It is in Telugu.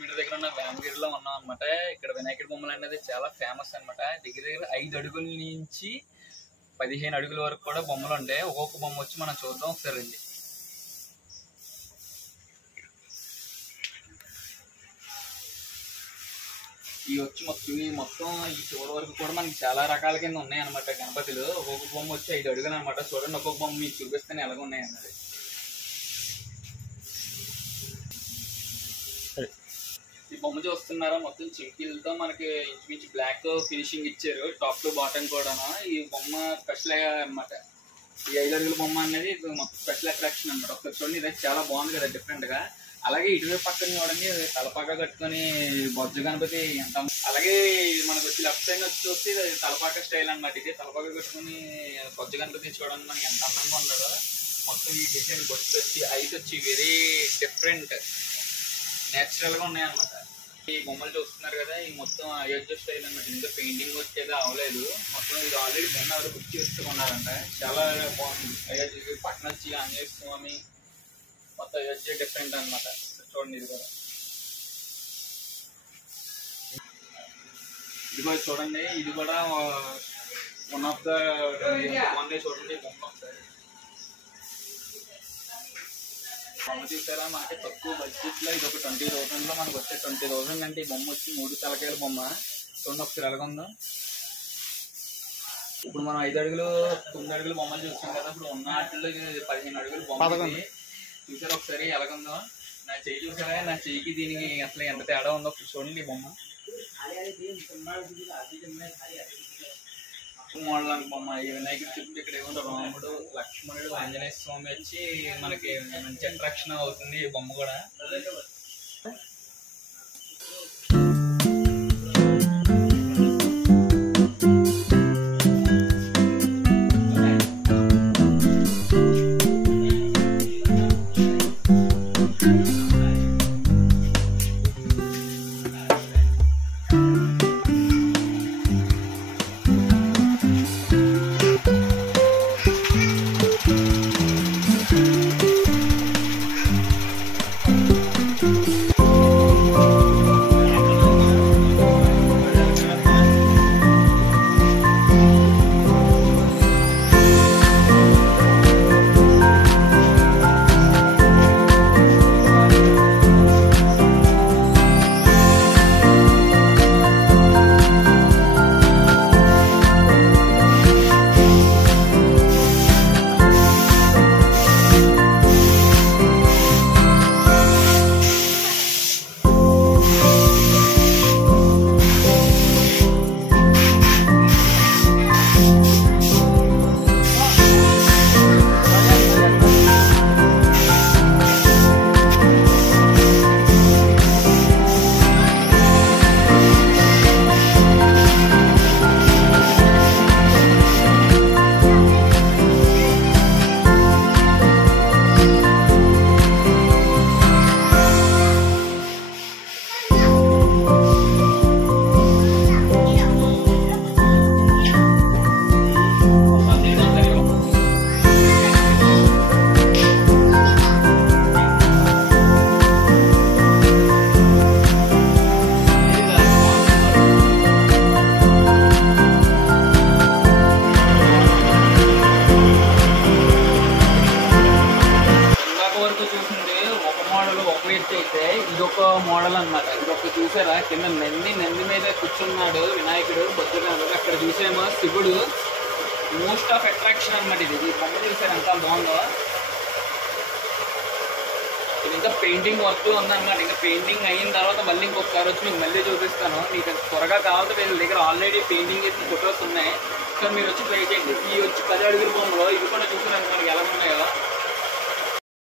మీటర్ దగ్గర ఉన్న వేమగిరిలో ఉన్నాం అనమాట. ఇక్కడ వినాయకుడి బొమ్మలు అనేది చాలా ఫేమస్ అనమాట. దగ్గర 5 అడుగుల నుంచి 15 అడుగుల వరకు కూడా బొమ్మలు ఉంటాయి. ఒక్కొక్క బొమ్మ వచ్చి మనం చూద్దాం ఒకసారి రండి. ఈ వచ్చి మొత్తం ఈ చివరి వరకు కూడా మనకి చాలా రకాల కింద ఉన్నాయి అనమాట గణపతులు. ఒక్కొక్క బొమ్మ వచ్చి 5 అడుగులు అనమాట. చూడండి ఒక్కొక్క బొమ్మ మీకు చూపిస్తాను ఎలాగ ఉన్నాయి అన్నది. ఈ బొమ్మ చూస్తున్నారా, మొత్తం చింకిలతో మనకి ఇంచుమించు బ్లాక్ ఫినిషింగ్ ఇచ్చారు టాప్ టు బాటమ్ కూడా. ఈ బొమ్మ స్పెషల్ అనమాట. ఈ 5 అడుగుల బొమ్మ అనేది మొత్తం స్పెషల్ అట్రాక్షన్ అనమాట. ఒకసారి చూడండి, ఇది చాలా బాగుంది కదా డిఫరెంట్ గా. అలాగే ఇటువైపు పక్కన చూడండి, తలపాక కట్టుకొని బొజ్జ గణపతి ఎంత. అలాగే మనకు వచ్చి లెఫ్ట్ సైడ్ వచ్చి చూస్తే తలపాక స్టైల్ అనమాట. ఇది తలపాక కట్టుకుని బొజ్జ గణపతి చూడండి మనకి ఎంత అందంగా ఉన్నాడో. మొత్తం ఈ డిజైన్ బొచ్చు వచ్చి ఐస్ వచ్చి వెరీ డిఫరెంట్ నేచురల్ గా ఉన్నాయి అనమాట. ఈ బొమ్మలు చూస్తున్నారు కదా, ఈ మొత్తం అయోధ్య స్టైల్ అనమాట. ఇంకా పెయింటింగ్ వచ్చేది అవ్వలేదు. మొత్తం ఇది ఆల్రెడీ బొమ్మ బుక్ చేసుకున్నారంట. చాలా బాగుంది. అయోధ్య పక్కన వచ్చి ఆంజనేయ స్వామి మొత్తం అయోధ్య డిఫరెంట్ అనమాట. చూడండి ఇది కూడా, ఇది కూడా చూడండి. ఇది కూడా one of the one day. చూడండి బొమ్మ ఒకసారి బొమ్మ చూసారా, మనకి తక్కువ బడ్జెట్ లో ఇది ఒక 20,000 లో మనకు వచ్చే 20,000 అంటే ఈ బొమ్మ వచ్చి 3 తలకాయల బొమ్మ. చూడండి ఒకసారి ఎలాగుందో. ఇప్పుడు మనం 5 అడుగులు 9 అడుగులు బొమ్మలు చూస్తాం కదా. ఇప్పుడు ఉన్న వాటిలో 15 అడుగులు బొమ్మ చూసారా ఒకసారి ఎలాగుందో. నా చెయ్యి చూసారా, నా చెయ్యికి దీనికి అసలు ఎంత తేడా ఉందో చూడండి. ఈ బొమ్మ మోడల్ అని బొమ్మ. ఈ వినాయకుడి చుట్టూ ఇక్కడ ఏముందో రాముడు, లక్ష్మణుడు, ఆంజనేయ స్వామి వచ్చి మనకి మంచి అట్రాక్షన్ అవుతుంది ఈ బొమ్మ కూడా. ఇదొక మోడల్ అనమాట. ఇదొక చూసారా, కింద నంది మీద కూర్చున్నాడు వినాయకుడు బొజ్జ గణపతి. అక్కడ చూసేమో శివుడు. మోస్ట్ ఆఫ్ అట్రాక్షన్ అనమాట ఇది. ఈ బొమ్మ చూసారు ఎంత బాగుందో. ఇది ఇంకా పెయింటింగ్ వర్క్ ఉందన్నమాట. ఇంకా పెయింటింగ్ అయిన తర్వాత మళ్ళీ ఇంకొకసారి వచ్చి మీకు మళ్ళీ చూపిస్తాను. మీకు త్వరగా కావాలంటే వీళ్ళ దగ్గర ఆల్రెడీ పెయింటింగ్ చేసిన ఫొటోస్ ఉన్నాయి. సో మీరు వచ్చి ట్రై చేయండి. ఈ వచ్చి 10 అడుగుల బొమ్మలో ఇవి కూడా చూసారనుకోండి ఎలా ఉన్నాయో.